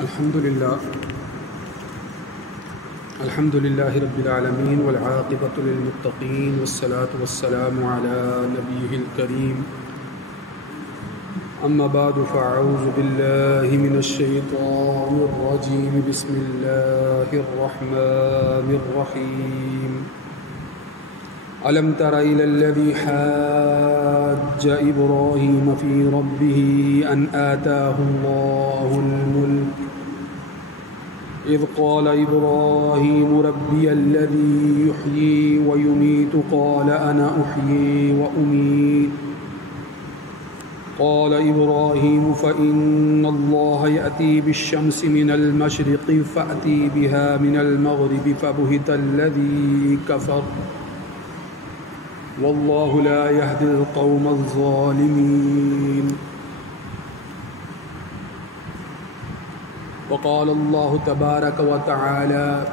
الحمد لله رب العالمين والعاقبة للمتقين والصلاة والسلام على نبيه الكريم أما بعد فأعوذ بالله من الشيطان الرجيم بسم الله الرحمن الرحيم ألم تر إلى الذي حاج إبراهيم في ربه أن آتاه الله الملك إذ قال إبراهيم ربي الذي يحيي ويميت قال أنا أحيي وأميت قال إبراهيم فإن الله يأتي بالشمس من المشرق فأتي بها من المغرب فبهت الذي كفر والله لا يهدي القوم الظالمين وقال الله تبارك وتعالى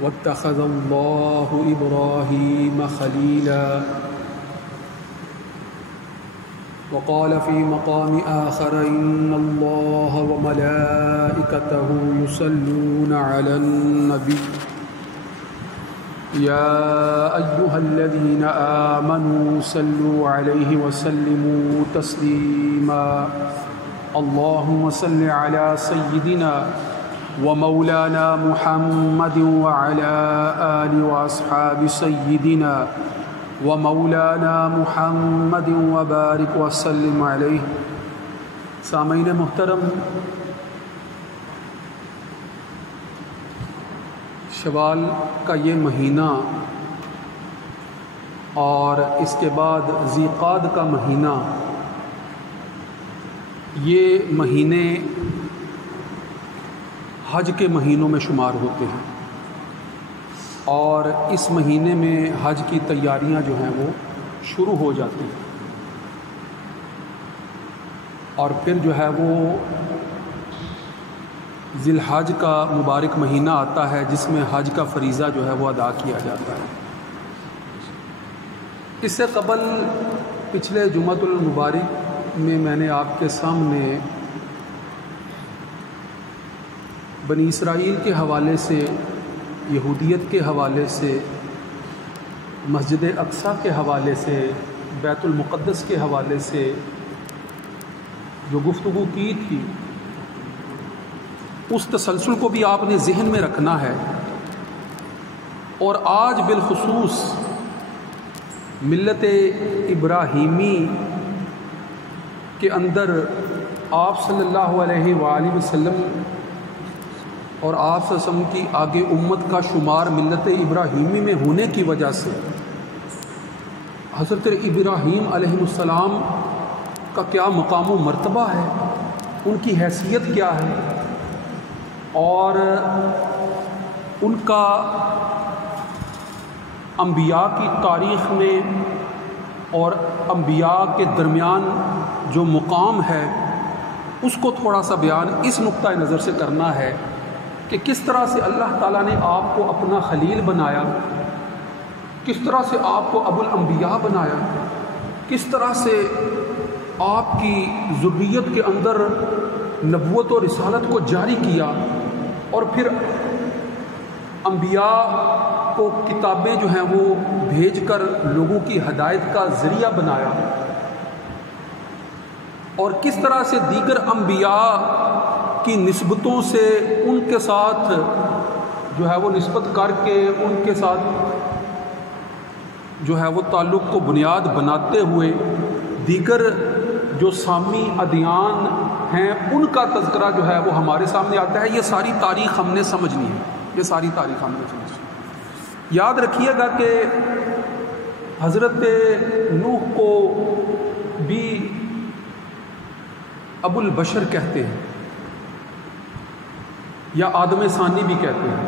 واتخذ الله إبراهيم خليلا وقال في مقام آخر إن الله وملائكته يصلون على النبي يا أيها الذين آمنوا صلوا عليه وسلموا تسليما اللهم صل على سيدنا ومولانا محمد وعلى آل وأصحاب سيدنا ومولانا محمد وبارك وسلم عليه. سامعین محترم، شوال کا یہ مہینہ اور اس کے بعد ذی قعدہ کا مہینہ، یہ مہینے حج کے مہینوں میں شمار ہوتے ہیں، اور اس مہینے میں حج کی تیاریاں جو ہیں وہ شروع ہو جاتی ہیں، اور پھر جو ہے وہ ذی الحج کا مبارک مہینہ آتا ہے جس میں حج کا فریضہ جو ہے وہ ادا کیا جاتا ہے. اس سے قبل پچھلے جمعۃ المبارک میں نے آپ کے سامنے بنی اسرائیل کے حوالے سے، یہودیت کے حوالے سے، مسجد اقصیٰ کے حوالے سے، بیت المقدس کے حوالے سے جو گفتگو کی تھی، اس تسلسل کو بھی آپ نے ذہن میں رکھنا ہے. اور آج بالخصوص ملت ابراہیمی کے اندر آپ صلی اللہ علیہ وآلہ وسلم اور آپ صلی اللہ علیہ وسلم کی آگے امت کا شمار ملت ابراہیمی میں ہونے کی وجہ سے حضرت ابراہیم علیہ السلام کا کیا مقام و مرتبہ ہے، ان کی حیثیت کیا ہے، اور ان کا انبیاء کی تاریخ میں اور انبیاء کے درمیان جو مقام ہے اس کو تھوڑا سا بیان اس نقطۂ نظر سے کرنا ہے کہ کس طرح سے اللہ تعالیٰ نے آپ کو اپنا خلیل بنایا، کس طرح سے آپ کو ابو الانبیاء بنایا، کس طرح سے آپ کی ذریت کے اندر نبوت و رسالت کو جاری کیا، اور پھر انبیاء کو کتابیں جو ہیں وہ بھیج کر لوگوں کی ہدایت کا ذریعہ بنایا، اور کس طرح سے دیگر انبیاء کی نسبتوں سے ان کے ساتھ جو ہے وہ نسبت کر کے ان کے ساتھ جو ہے وہ تعلق کو بنیاد بناتے ہوئے دیگر جو سامی ادیان ہیں ان کا تذکرہ جو ہے وہ ہمارے سامنے آتا ہے. یہ ساری تاریخ ہم نے سمجھنی ہے، یہ ساری تاریخ ہم نے سمجھنی ہے. یاد رکھیے گا کہ حضرت نوح کو بھی ابو البشر کہتے ہیں یا آدم ثانی بھی کہتے ہیں.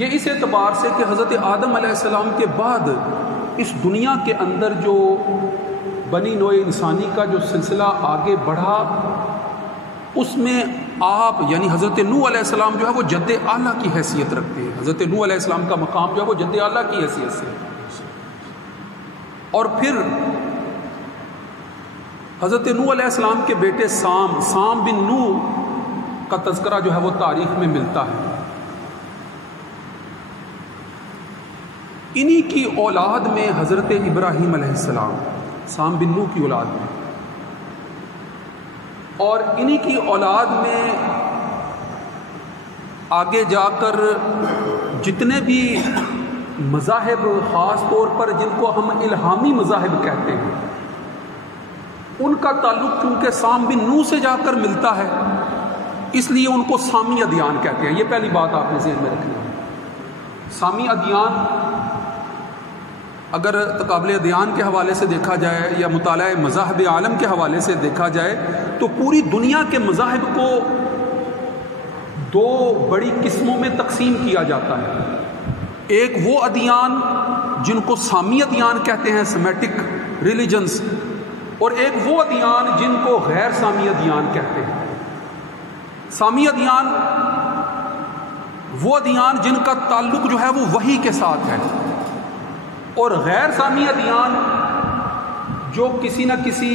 یہ اس اعتبار سے کہ حضرت آدم علیہ السلام کے بعد اس دنیا کے اندر جو بنی نوع انسانی کا جو سلسلہ آگے بڑھا، اس میں آپ یعنی حضرت نوح علیہ السلام جو ہے وہ جد اعلیٰ کی حیثیت رکھتے ہیں. حضرت نوح علیہ السلام کا مقام جو ہے وہ جد اعلیٰ کی حیثیت سے، اور پھر حضرت نوح علیہ السلام کے بیٹے سام بن نوح کا تذکرہ جو ہے وہ تاریخ میں ملتا ہے. انہی کی اولاد میں حضرت ابراہیم علیہ السلام، سام بن نوح کی اولاد میں، اور انہی کی اولاد میں آگے جا کر جتنے بھی مذاہب، خاص طور پر جن کو ہم الہامی مذاہب کہتے ہیں، ان کا تعلق چونکہ سام بن نوح سے جا کر ملتا ہے، اس لیے ان کو سامی ادیان کہتے ہیں. یہ پہلی بات آپ نے ذہن میں رکھنی ہے. سامی ادیان اگر تقابل ادیان کے حوالے سے دیکھا جائے یا مطالعہ مذاہب عالم کے حوالے سے دیکھا جائے تو پوری دنیا کے مذاہب کو دو بڑی قسموں میں تقسیم کیا جاتا ہے. ایک وہ ادیان جن کو سامی ادیان کہتے ہیں، سیمیٹک ریلیجنز، اور ایک وہ ادیان جن کو غیر سامی ادیان کہتے ہیں. سامی ادیان وہ ادیان جن کا تعلق جو ہے وہ وحی کے ساتھ ہے، اور غیر سامی ادیان جو کسی نہ کسی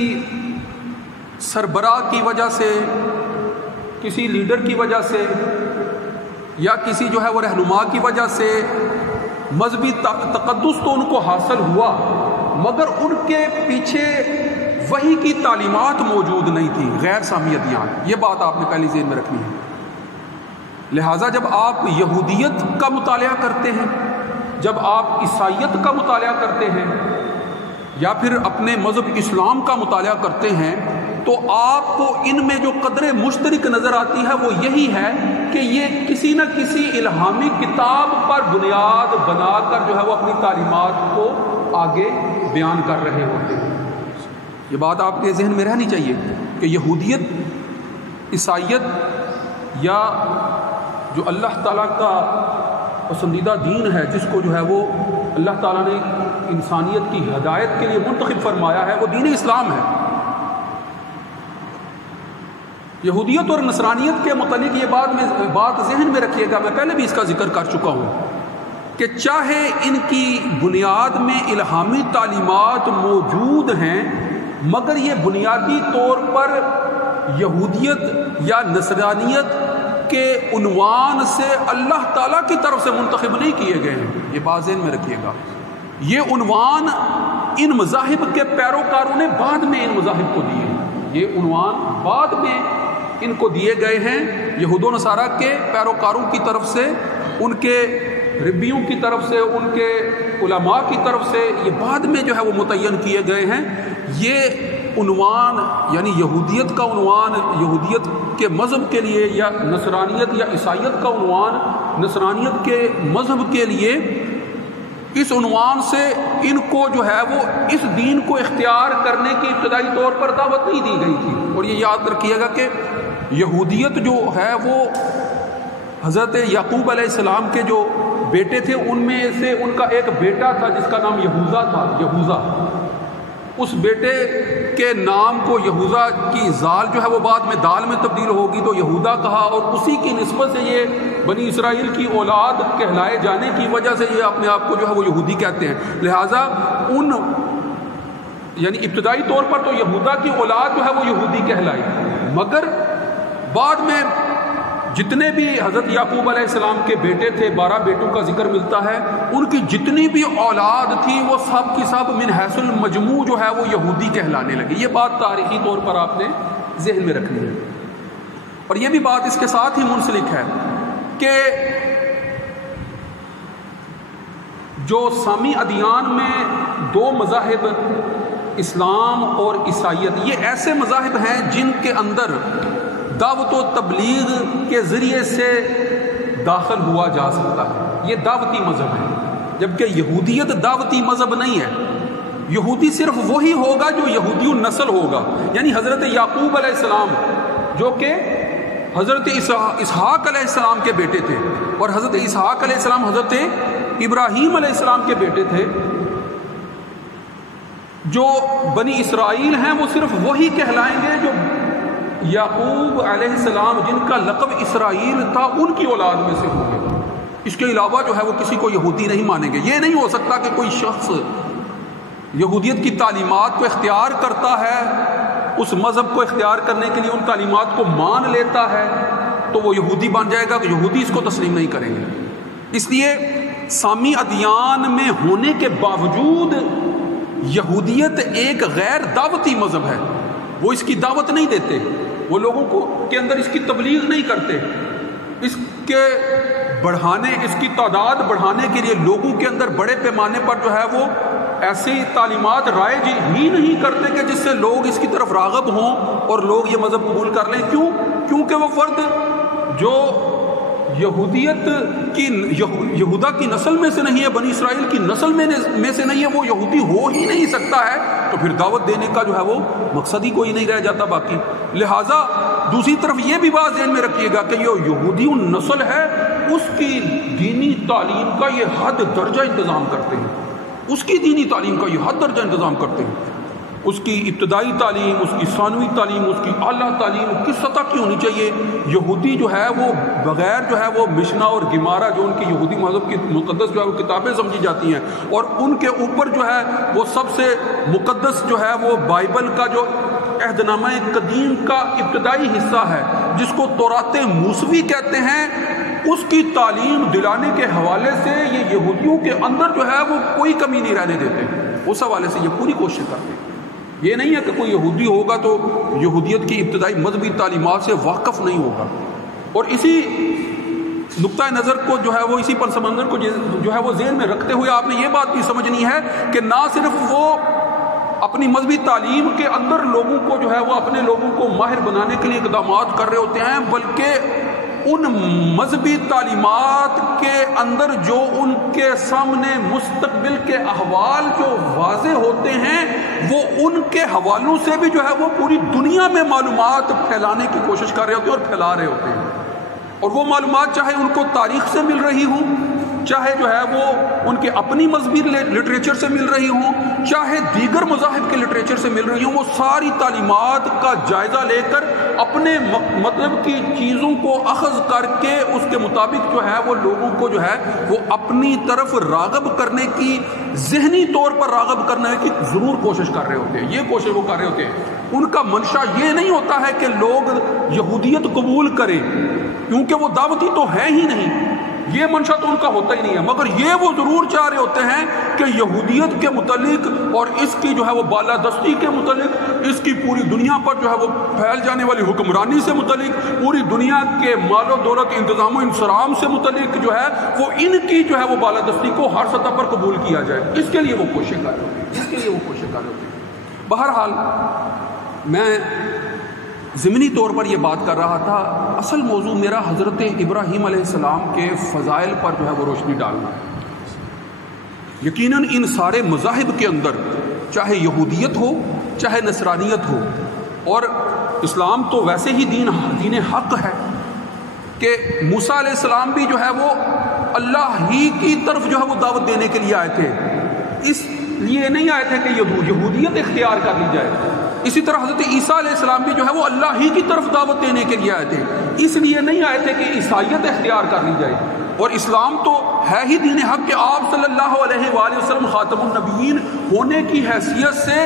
سربراہ کی وجہ سے، کسی لیڈر کی وجہ سے، یا کسی جو ہے وہ رہنما کی وجہ سے مذہبی تقدس تو ان کو حاصل ہوا، مگر ان کے پیچھے وحی کی تعلیمات موجود نہیں تھی. غیر سامی ادیان، یہ بات آپ نے پہلی ذہن میں رکھنی ہے. لہٰذا جب آپ یہودیت کا مطالعہ کرتے ہیں، جب آپ عیسائیت کا مطالعہ کرتے ہیں، یا پھر اپنے مذہب اسلام کا مطالعہ کرتے ہیں، تو آپ کو ان میں جو قدر مشترک نظر آتی ہے وہ یہی ہے کہ یہ کسی نہ کسی الہامی کتاب پر بنیاد بنا کر جو ہے وہ اپنی تعلیمات کو آگے بیان کر رہے ہوتے ہیں. یہ بات آپ کے ذہن میں رہنی چاہیے کہ یہودیت، عیسائیت یا جو اللہ تعالیٰ کا پسندیدہ دین ہے، جس کو جو ہے وہ اللہ تعالیٰ نے انسانیت کی ہدایت کے لیے منتخب فرمایا ہے، وہ دین اسلام ہے. یہودیت اور نصرانیت کے متعلق یہ بات ذہن میں رکھیے گا، میں پہلے بھی اس کا ذکر کر چکا ہوں کہ چاہے ان کی بنیاد میں الہامی تعلیمات موجود ہیں، مگر یہ بنیادی طور پر یہودیت یا نصرانیت کے عنوان سے اللہ تعالیٰ کی طرف سے منتخب نہیں کیے گئے ہیں. یہ بات ذہن میں رکھیے گا. یہ عنوان ان مذاہب کے پیروکاروں نے بعد میں ان مذاہب کو دیے. یہ عنوان بعد میں ان کو دیے گئے ہیں یہود و نصارہ کے پیروکاروں کی طرف سے، ان کے ربیوں کی طرف سے، ان کے علماء کی طرف سے. یہ بعد میں جو ہے وہ متعین کیے گئے ہیں. یہ عنوان یعنی یہودیت کا عنوان یہودیت کے مذہب کے لیے، یا نصرانیت یا عیسائیت کا عنوان نصرانیت کے مذہب کے لیے، اس عنوان سے ان کو جو ہے وہ اس دین کو اختیار کرنے کی ابتدائی طور پر دعوت نہیں دی گئی تھی. اور یہ یاد رکھیے گا کہ یہودیت جو ہے وہ حضرت یعقوب علیہ السلام کے جو بیٹے تھے ان میں سے ان کا ایک بیٹا تھا جس کا نام یہوذا تھا. یہوذا، اس بیٹے کے نام کو یہوذا کی زال جو ہے وہ بعد میں دال میں تبدیل ہوگی تو یہودا کہا، اور اسی کی نسبت سے یہ بنی اسرائیل کی اولاد کہلائے جانے کی وجہ سے یہ اپنے آپ کو جو ہے وہ یہودی کہتے ہیں. لہٰذا ان یعنی ابتدائی طور پر تو یہودا کی اولاد جو ہے وہ یہودی کہلائی، مگر بعد میں جتنے بھی حضرت یعقوب علیہ السلام کے بیٹے تھے، 12 بیٹوں کا ذکر ملتا ہے، ان کی جتنی بھی اولاد تھی وہ سب کی سب من حیث المجموع جو ہے وہ یہودی کہلانے لگے. یہ بات تاریخی طور پر آپ نے ذہن میں رکھنی ہے. اور یہ بھی بات اس کے ساتھ ہی منسلک ہے کہ جو سامی ادیان میں دو مذاہب اسلام اور عیسائیت، یہ ایسے مذاہب ہیں جن کے اندر دعوت و تبلیغ کے ذریعے سے داخل ہوا جا سکتا ہے. یہ دعوتی مذہب ہے، جبکہ یہودیت دعوتی مذہب نہیں ہے. یہودی صرف وہی ہوگا جو یہودی النسل ہوگا، یعنی حضرت یعقوب علیہ السلام جو کہ حضرت اسحاق علیہ السلام کے بیٹے تھے، اور حضرت اسحاق علیہ السلام حضرت ابراہیم علیہ السلام کے بیٹے تھے. جو بنی اسرائیل ہیں وہ صرف وہی کہلائیں گے جو یعقوب علیہ السلام جن کا لقب اسرائیل تھا ان کی اولاد میں سے ہوں گے. اس کے علاوہ جو ہے وہ کسی کو یہودی نہیں مانیں گے. یہ نہیں ہو سکتا کہ کوئی شخص یہودیت کی تعلیمات کو اختیار کرتا ہے اس مذہب کو اختیار کرنے کے لیے ان تعلیمات کو مان لیتا ہے تو وہ یہودی بن جائے گا، کہ یہودی اس کو تسلیم نہیں کریں گے۔ اس لیے سامی ادیان میں ہونے کے باوجود یہودیت ایک غیر دعوتی مذہب ہے، وہ اس کی دعوت نہیں دیتے، وہ لوگوں کو کے اندر اس کی تبلیغ نہیں کرتے، اس کے بڑھانے، اس کی تعداد بڑھانے کے لیے لوگوں کے اندر بڑے پیمانے پر جو ہے وہ ایسی تعلیمات رائج ہی نہیں کرتے کہ جس سے لوگ اس کی طرف راغب ہوں اور لوگ یہ مذہب قبول کر لیں۔ کیوں؟ کیونکہ وہ فرد جو یہودیت کی یہودا کی نسل میں سے نہیں ہے، بنی اسرائیل کی نسل میں سے نہیں ہے، وہ یہودی ہو ہی نہیں سکتا ہے، تو پھر دعوت دینے کا جو ہے وہ مقصد ہی کوئی نہیں رہ جاتا باقی۔ لہٰذا دوسری طرف یہ بھی بات ذہن میں رکھیے گا کہ یہ یہودی نسل ہے، اس کی دینی تعلیم کا یہ حد درجہ انتظام کرتے ہیں، اس کی دینی تعلیم کا یہ حد درجہ انتظام کرتے ہیں، اس کی ابتدائی تعلیم، اس کی ثانوی تعلیم، اس کی اعلیٰ تعلیم کس سطح کی ہونی چاہیے۔ یہودی جو ہے وہ بغیر جو ہے وہ مشنا اور گمارا، جو ان کی یہودی مذہب کی مقدس جو ہے وہ کتابیں سمجھی جاتی ہیں، اور ان کے اوپر جو ہے وہ سب سے مقدس جو ہے وہ بائبل کا جو عہد نامہ قدیم کا ابتدائی حصہ ہے، جس کو تورات موسوی کہتے ہیں، اس کی تعلیم دلانے کے حوالے سے یہ یہودیوں کے اندر جو ہے وہ کوئی کمی نہیں رہنے دیتے، اس حوالے سے یہ پوری کوشش کرتے ہیں۔ یہ نہیں ہے کہ کوئی یہودی ہوگا تو یہودیت کی ابتدائی مذہبی تعلیمات سے واقف نہیں ہوگا۔ اور اسی نقطۂ نظر کو جو ہے وہ اسی پس منظر کو جو ہے وہ ذہن میں رکھتے ہوئے آپ نے یہ بات بھی سمجھنی ہے کہ نہ صرف وہ اپنی مذہبی تعلیم کے اندر لوگوں کو جو ہے وہ اپنے لوگوں کو ماہر بنانے کے لیے اقدامات کر رہے ہوتے ہیں، بلکہ ان مذہبی تعلیمات کے اندر جو ان کے سامنے مستقبل کے احوال جو واضح ہوتے ہیں، وہ ان کے حوالوں سے بھی جو ہے وہ پوری دنیا میں معلومات پھیلانے کی کوشش کر رہے ہوتے ہیں اور پھیلا رہے ہوتے ہیں۔ اور وہ معلومات چاہے ان کو تاریخ سے مل رہی ہوں، چاہے جو ہے وہ ان کے اپنی مذہبی لٹریچر سے مل رہی ہوں، چاہے دیگر مذاہب کے لٹریچر سے مل رہی ہوں، وہ ساری تعلیمات کا جائزہ لے کر اپنے مطلب کی چیزوں کو اخذ کر کے اس کے مطابق جو ہے وہ لوگوں کو جو ہے وہ اپنی طرف راغب کرنے کی، ذہنی طور پر راغب کرنے کی ضرور کوشش کر رہے ہوتے ہیں۔ یہ کوشش وہ کر رہے ہوتے ہیں۔ ان کا منشا یہ نہیں ہوتا ہے کہ لوگ یہودیت قبول کریں، کیونکہ وہ دعوتی تو ہے ہی نہیں، یہ منشا تو ان کا ہوتا ہی نہیں ہے، مگر یہ وہ ضرور چاہ رہے ہوتے ہیں کہ یہودیت کے متعلق اور اس کی جو ہے وہ بالادستی کے متعلق، اس کی پوری دنیا پر جو ہے وہ پھیل جانے والی حکمرانی سے متعلق، پوری دنیا کے مال و دولت انتظام و انصرام سے متعلق جو ہے وہ ان کی جو ہے وہ بالادستی کو ہر سطح پر قبول کیا جائے، اس کے لیے وہ کوشش کر رہے ہوتے ہیں، اس کے لیے وہ کوشش کر رہے ہوتے ہیں۔ بہرحال میں ضمنی طور پر یہ بات کر رہا تھا، اصل موضوع میرا حضرت ابراہیم علیہ السلام کے فضائل پر جو ہے وہ روشنی ڈالنا ہے۔ یقیناً ان سارے مذاہب کے اندر، چاہے یہودیت ہو چاہے نصرانیت ہو، اور اسلام تو ویسے ہی دین حق ہے کہ موسیٰ علیہ السلام بھی جو ہے وہ اللہ ہی کی طرف جو ہے وہ دعوت دینے کے لیے آئے تھے، اس لیے نہیں آئے تھے کہ یہودیت اختیار کر لی جائے۔ اسی طرح حضرت عیسیٰ علیہ السلام بھی جو ہے وہ اللہ ہی کی طرف دعوت دینے کے لیے آئے تھے، اس لیے نہیں آئے تھے کہ عیسائیت اختیار کر لی جائے۔ اور اسلام تو ہے ہی دین حق کہ آپ صلی اللہ علیہ وآلہ وسلم خاتم النبیین ہونے کی حیثیت سے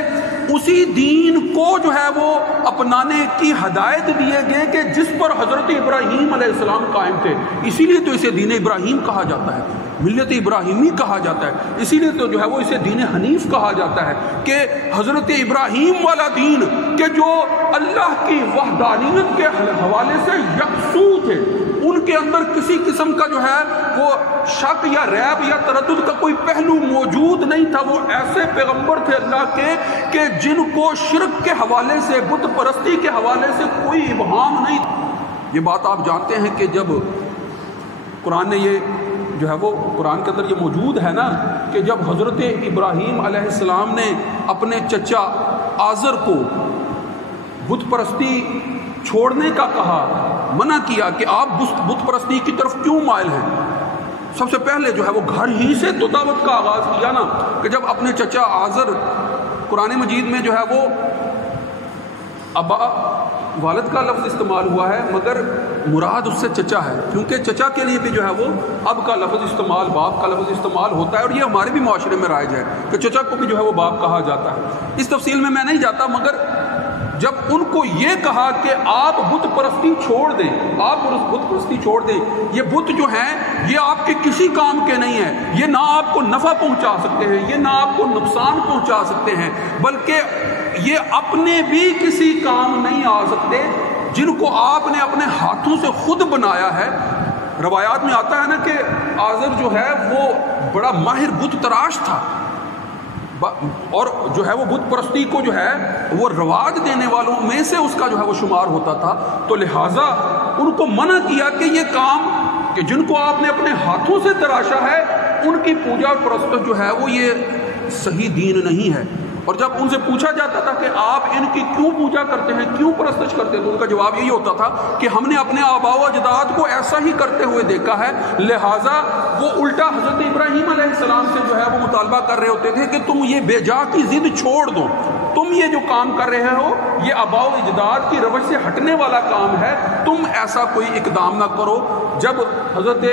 اسی دین کو جو ہے وہ اپنانے کی ہدایت دیے گئے کہ جس پر حضرت ابراہیم علیہ السلام قائم تھے، اسی لیے تو اسے دین ابراہیم کہا جاتا ہے، ملت ابراہیمی کہا جاتا ہے، اسی لیے تو جو ہے وہ اسے دین حنیف کہا جاتا ہے کہ حضرت ابراہیم والا دین کہ جو اللہ کی وحدانیت کے حوالے سے یکسو تھے، ان کے اندر کسی قسم کا جو ہے وہ شک یا ریب یا تردد کا کوئی پہلو موجود نہیں تھا۔ وہ ایسے پیغمبر تھے اللہ کے کہ جن کو شرک کے حوالے سے، بت پرستی کے حوالے سے کوئی ابہام نہیں تھا۔ یہ بات آپ جانتے ہیں کہ جب قرآن نے یہ جو ہے وہ قرآن کے اندر یہ موجود ہے نا کہ جب حضرت ابراہیم علیہ السلام نے اپنے چچا آزر کو بت پرستی چھوڑنے کا کہا، منع کیا کہ آپ بت پرستی کی طرف کیوں مائل ہیں، سب سے پہلے جو ہے وہ گھر ہی سے تو دعوت کا آغاز کیا نا کہ جب اپنے چچا آزر، قرآن مجید میں جو ہے وہ ابا والد کا لفظ استعمال ہوا ہے مگر مراد اس سے چچا ہے، کیونکہ چچا کے لیے بھی جو ہے وہ اب کا لفظ استعمال، باپ کا لفظ استعمال ہوتا ہے، اور یہ ہمارے بھی معاشرے میں رائج ہے کہ چچا کو بھی جو ہے وہ باپ کہا جاتا ہے۔ اس تفصیل میں نہیں جاتا، مگر جب ان کو یہ کہا کہ آپ بت پرستی چھوڑ دیں، آپ بت پرستی چھوڑ دیں، یہ بت جو ہیں یہ آپ کے کسی کام کے نہیں ہیں، یہ نہ آپ کو نفع پہنچا سکتے ہیں، یہ نہ آپ کو نقصان پہنچا سکتے ہیں، بلکہ یہ اپنے بھی کسی کام نہیں آ سکتے، جن کو آپ نے اپنے ہاتھوں سے خود بنایا ہے۔ روایات میں آتا ہے نا کہ آزر جو ہے وہ بڑا ماہر بت تراش تھا، اور جو ہے وہ بت پرستی کو جو ہے وہ رواج دینے والوں میں سے اس کا جو ہے وہ شمار ہوتا تھا، تو لہٰذا ان کو منع کیا کہ یہ کام کہ جن کو آپ نے اپنے ہاتھوں سے تراشا ہے ان کی پوجا اور پرست جو ہے وہ یہ صحیح دین نہیں ہے۔ اور جب ان سے پوچھا جاتا تھا کہ آپ ان کی کیوں پوجا کرتے ہیں، کیوں پرستش کرتے ہیں، تو ان کا جواب یہی ہوتا تھا کہ ہم نے اپنے آباء و اجداد کو ایسا ہی کرتے ہوئے دیکھا ہے، لہٰذا وہ الٹا حضرت ابراہیم علیہ السلام سے جو ہے وہ مطالبہ کر رہے ہوتے تھے کہ تم یہ بے جا کی ضد چھوڑ دو، تم یہ جو کام کر رہے ہو یہ آباء و اجداد کی روش سے ہٹنے والا کام ہے، تم ایسا کوئی اقدام نہ کرو۔ جب حضرت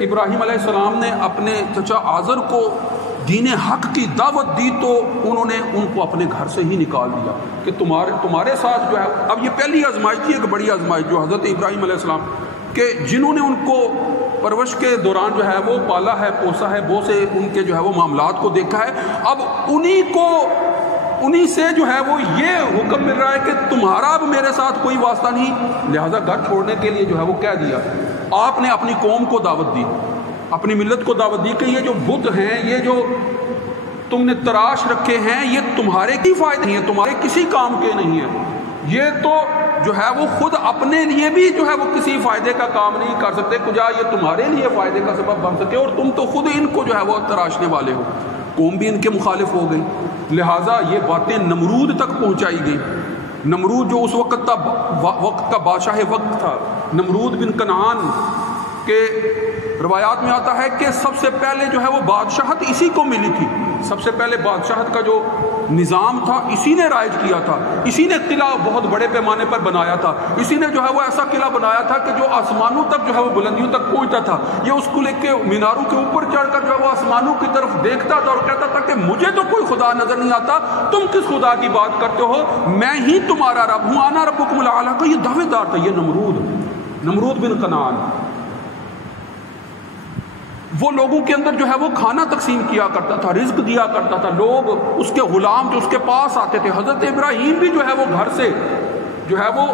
ابراہیم علیہ السلام نے اپنے چچا آزر کو دین حق کی دعوت دی تو انہوں نے ان کو اپنے گھر سے ہی نکال دیا کہ تمہارے ساتھ جو ہے، اب یہ پہلی آزمائش تھی، ایک بڑی آزمائش جو حضرت ابراہیم علیہ السلام کہ جنہوں نے ان کو پرورش کے دوران جو ہے وہ پالا ہے، پوسا ہے، بہت سے ان کے جو ہے وہ معاملات کو دیکھا ہے، اب انہی سے جو ہے وہ یہ حکم مل رہا ہے کہ تمہارا اب میرے ساتھ کوئی واسطہ نہیں، لہذا گھر چھوڑنے کے لیے جو ہے وہ کہہ دیا۔ آپ نے اپنی قوم کو دعوت دی، اپنی ملت کو دعوت دی کہ یہ جو بت ہیں، یہ جو تم نے تراش رکھے ہیں، یہ تمہارے کی فائدے نہیں ہیں، تمہارے کسی کام کے نہیں ہیں، یہ تو جو ہے وہ خود اپنے لیے بھی جو ہے وہ کسی فائدے کا کام نہیں کر سکتے، کجا یہ تمہارے لیے فائدے کا سبب بن سکے، اور تم تو خود ان کو جو ہے وہ تراشنے والے ہو۔ قوم بھی ان کے مخالف ہو گئی، لہٰذا یہ باتیں نمرود تک پہنچائی گئی۔ نمرود جو اس وقت کا بادشاہ وقت تھا، نمرود بن کنعان کے روایات میں آتا ہے کہ سب سے پہلے جو ہے وہ بادشاہت اسی کو ملی تھی، سب سے پہلے بادشاہت کا جو نظام تھا اسی نے رائج کیا تھا، اسی نے قلعہ بہت بڑے پیمانے پر بنایا تھا، اسی نے جو ہے وہ ایسا قلعہ بنایا تھا کہ جو آسمانوں تک جو ہے وہ بلندیوں تک پہنچتا تھا، یہ اس قلعے کے میناروں کے اوپر چڑھ کر جو ہے وہ آسمانوں کی طرف دیکھتا تھا اور کہتا تھا کہ مجھے تو کوئی خدا نظر نہیں آتا، تم کس خدا کی بات کرتے ہو، میں ہی تمہارا رب ہوں، انا ربکم الاعلی کا یہ دعوے دار تھا۔ یہ نمرود بن کنعان وہ لوگوں کے اندر جو ہے وہ کھانا تقسیم کیا کرتا تھا، رزق دیا کرتا تھا، لوگ اس کے غلام جو اس کے پاس آتے تھے، حضرت ابراہیم بھی جو ہے وہ گھر سے جو ہے وہ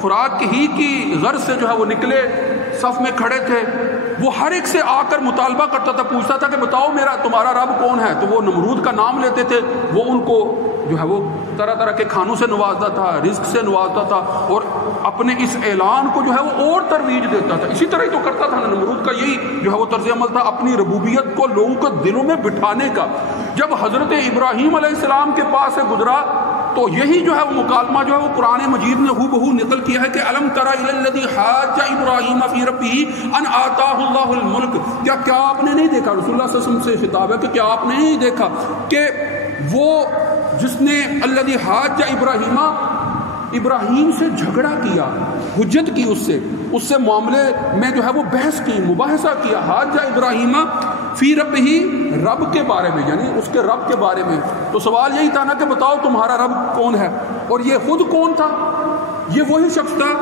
خوراک ہی کی غرض سے جو ہے وہ نکلے، صف میں کھڑے تھے، وہ ہر ایک سے آ کر مطالبہ کرتا تھا، پوچھتا تھا کہ بتاؤ تمہارا رب کون ہے، تو وہ نمرود کا نام لیتے تھے، وہ ان کو جو ہے وہ طرح طرح کے کھانوں سے نوازتا تھا، رزق سے نوازتا تھا، اور اپنے اس اعلان کو جو ہے وہ اور ترویج دیتا تھا۔ اسی طرح ہی تو کرتا تھا نمرود کا یہی جو ہے وہ طرز عمل تھا، اپنی ربوبیت کو لوگوں کے دلوں میں بٹھانے کا۔ جب حضرت ابراہیم علیہ السلام کے پاس سے گزرا تو یہی جو ہے وہ مکالمہ جو ہے وہ قرآن مجید نے ہو بہو نقل کیا ہے کہ الم تر الی الذی حاج ابراہیم فی ربہ ان آتاہ اللہ الملک، کیا آپ نے نہیں دیکھا، رسول اللہ صلی اللہ علیہ وسلم سے خطاب ہے کہ کیا آپ نے نہیں دیکھا کہ وہ جس نے الذی حاج ابراہیم سے جھگڑا کیا، حجت کی اس سے معاملے میں جو ہے وہ بحث کی، مباحثہ کیا، حاج ابراہیم فی ربہ، رب کے بارے میں، یعنی اس کے رب کے بارے میں، تو سوال یہی تھا نا کہ بتاؤ تمہارا رب کون ہے، اور یہ خود کون تھا، یہ وہی شخص تھا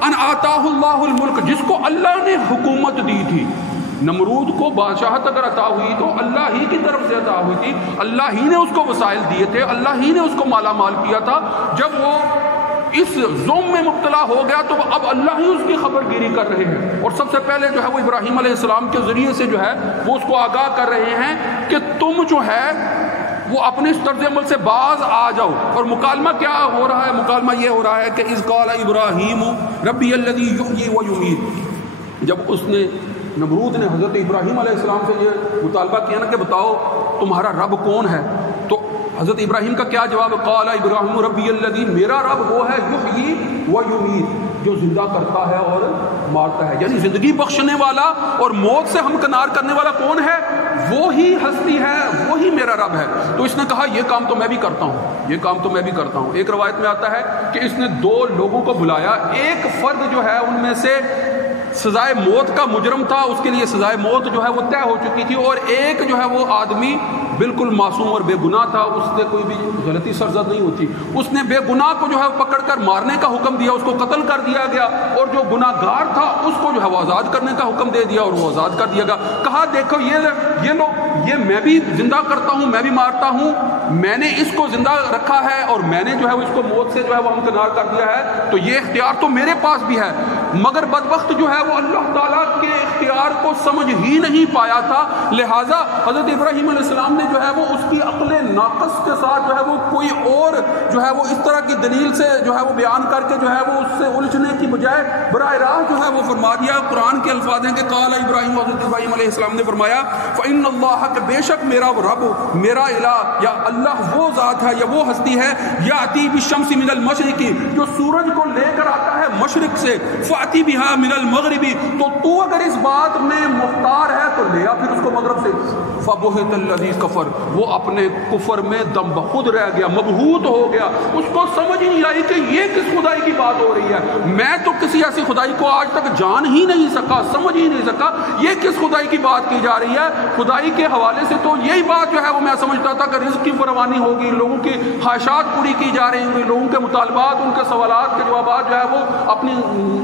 ان آتاہ اللہ الملک جس کو اللہ نے حکومت دی تھی۔ نمرود کو بادشاہت اگر عطا ہوئی تو اللہ ہی کی طرف سے عطا ہوئی تھی، اللہ ہی نے اس کو وسائل دیے تھے، اللہ ہی نے اس کو مالا مال کیا تھا۔ جب وہ اس ظلم میں مبتلا ہو گیا تو اب اللہ ہی اس کی خبر گیری کر رہے ہیں، اور سب سے پہلے جو ہے وہ ابراہیم علیہ السلام کے ذریعے سے جو ہے وہ اس کو آگاہ کر رہے ہیں کہ تم جو ہے وہ اپنے اس طرز عمل سے باز آ جاؤ۔ اور مکالمہ کیا ہو رہا ہے، مکالمہ یہ ہو رہا ہے کہ اذ قال ابراہیم ربی الذی یحیی و یمیت، جب اس نے نمرود نے حضرت ابراہیم علیہ السلام سے یہ مطالبہ کیا نا کہ بتاؤ تمہارا رب کون ہے، تو حضرت ابراہیم کا کیا جواب، قال ابراہیم ربی الذی، میرا رب وہ ہے یحیی و یمیت، جو زندہ کرتا ہے اور مارتا ہے، یعنی زندگی بخشنے والا اور موت سے ہمکنار کرنے والا کون ہے، وہی ہستی ہے، وہی میرا رب ہے۔ تو اس نے کہا یہ کام تو میں بھی کرتا ہوں، یہ کام تو میں بھی کرتا ہوں۔ ایک روایت میں آتا ہے کہ اس نے 2 لوگوں کو بلایا، ایک فرد جو ہے ان میں سے سزائے موت کا مجرم تھا، اس کے لیے سزائے موت جو ہے وہ طے ہو چکی تھی، اور ایک جو ہے وہ آدمی بالکل معصوم اور بے گناہ تھا، اس سے کوئی بھی غلطی سرزد نہیں ہوتی، اس نے بے گناہ کو جو ہے پکڑ کر مارنے کا حکم دیا، اس کو قتل کر دیا گیا، اور جو گناہ گار تھا اس کو جو ہے وہ آزاد کرنے کا حکم دے دیا اور وہ آزاد کر دیا گیا۔ کہا دیکھو یہ لوگ، یہ میں بھی زندہ کرتا ہوں، میں بھی مارتا ہوں، میں نے اس کو زندہ رکھا ہے اور میں نے جو ہے اس کو موت سے جو ہے وہ ہمکنار کر دیا ہے، تو یہ اختیار تو میرے پاس بھی ہے، مگر بدبخت جو ہے وہ اللہ تعالیٰ کے اختیار کو سمجھ ہی نہیں پایا تھا، لہٰذا حضرت ابراہیم علیہ السلام نے جو ہے وہ اس کی عقل ناقص کے ساتھ جو ہے وہ کوئی اور جو ہے وہ اس طرح کی دلیل سے جو ہے وہ بیان کر کے جو ہے وہ اس سے الجھنے کی بجائے براہ راست جو ہے وہ فرما دیا۔ قرآن کے الفاظ ہیں کہ قال ابراہیم، حضرت ابراہیم علیہ السلام نے فرمایا فإن اللہ، کہ بے شک میرا رب، میرا الہ یا اللہ وہ ذات ہے یا وہ ہستی ہے، یأتی بالشمس من المشرق، جو سورج کو لے کر آتا ہے مشرق سے، فأتی بہا من المغرب، تو اگر اس بات میں مختار ہے تو لے آ پھر اس کو مغرب سے، فبہت الذی کفر، وہ اپنے کفر میں دم بخود رہ گیا، مبہوت ہو گیا، اس کو سمجھ ہی نہیں آئی کہ یہ کس خدائی کی بات ہو رہی ہے، میں تو کسی ایسی خدائی کو آج تک جان ہی نہیں سکا، سمجھ ہی نہیں سکا، یہ کس خدائی کی بات کی جا رہی ہے۔ خدائی کے حوالے سے تو یہی بات جو ہے وہ میں سمجھتا تھا کہ رزق کی فراوانی ہوگی، لوگوں کی خواہشات پوری کی جا رہی ہوں گی، لوگوں کے مطالبات، ان کے سوالات کے جوابات جو ہے وہ اپنی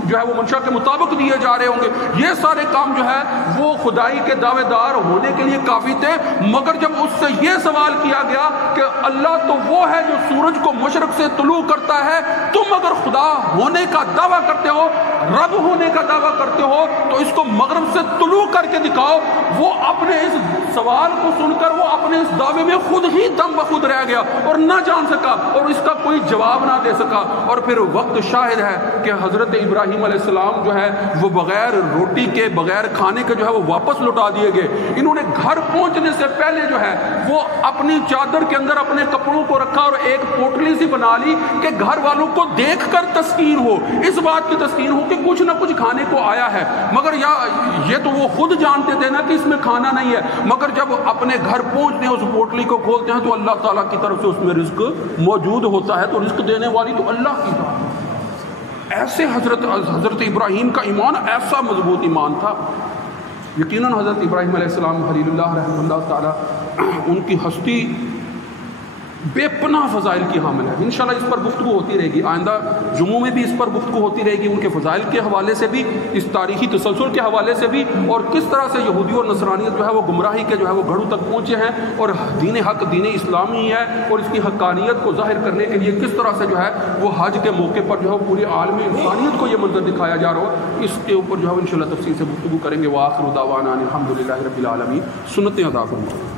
جو ہے وہ منشا کے مطابق دیے جا رہے ہوں گے، یہ سارے کام جو ہے وہ خدائی کے دعوے دار ہونے کے لیے کافی تھے، مگر جب اس سے یہ سوال کیا گیا کہ اللہ تو وہ ہے جو سورج کو مشرق سے طلوع کرتا ہے، تم اگر خدا ہونے کا دعویٰ کرتے ہو، رب ہونے کا دعویٰ کرتے ہو، تو اس کو مغرب سے طلوع کر کے دکھاؤ۔ وہ اپنے اس سوال کو سن کر وہ اپنے اس دعوے میں خود ہی دم بخود رہ گیا اور نہ جان سکا اور اس کا کوئی جواب نہ دے سکا، اور پھر وقت شاہد ہے کہ حضرت ابراہیم علیہ السلام جو ہے وہ بغیر روٹی کے، بغیر کھانے کے جو ہے وہ واپس لوٹا دیے گئے۔ انہوں نے گھر پہنچنے سے پہلے جو ہے وہ اپنی چادر کے اندر اپنے کپڑوں کو رکھا اور ایک پوٹلی سی بنا لی کہ گھر والوں کو دیکھ کر تسکین ہو، اس بات کی تسکین ہو کہ کچھ نہ کچھ کھانے کو آیا ہے، مگر یہ تو وہ خود جانتے تھے نا کہ اس میں کھانا نہیں ہے، مگر جب اپنے گھر پہنچتے ہیں اس پوٹلی کو کھولتے ہیں تو اللہ تعالیٰ کی طرف سے اس میں رزق موجود ہوتا ہے، تو رزق دینے والی تو اللہ کی ذات ہے۔ ایسے حضرت ابراہیم کا ایمان ایسا مضبوط ایمان تھا۔ یقیناً حضرت ابراہیم علیہ السلام خلیل اللہ رحمہ اللہ تعالیٰ، ان کی ہستی بے پناہ فضائل کی حامل ہے۔ انشاءاللہ اس پر گفتگو ہوتی رہے گی، آئندہ جمعوں میں بھی اس پر گفتگو ہوتی رہے گی، ان کے فضائل کے حوالے سے بھی، اس تاریخی تسلسل کے حوالے سے بھی، اور کس طرح سے یہودی اور نصرانیت جو ہے وہ گمراہی کے جو ہے وہ گھڑوں تک پہنچے ہیں، اور دین حق دین اسلامی ہے، اور اس کی حقانیت کو ظاہر کرنے کے لیے کس طرح سے جو ہے وہ حج کے موقع پر جو ہے پوری عالم انسانیت کو یہ منظر دکھایا جا رہا ہے، اس کے اوپر جو ہے انشاءاللہ تفصیل سے گفتگو کریں گے۔ وآخر دعوانا الحمدللہ رب العالمین۔ سنتیں ادا کروں۔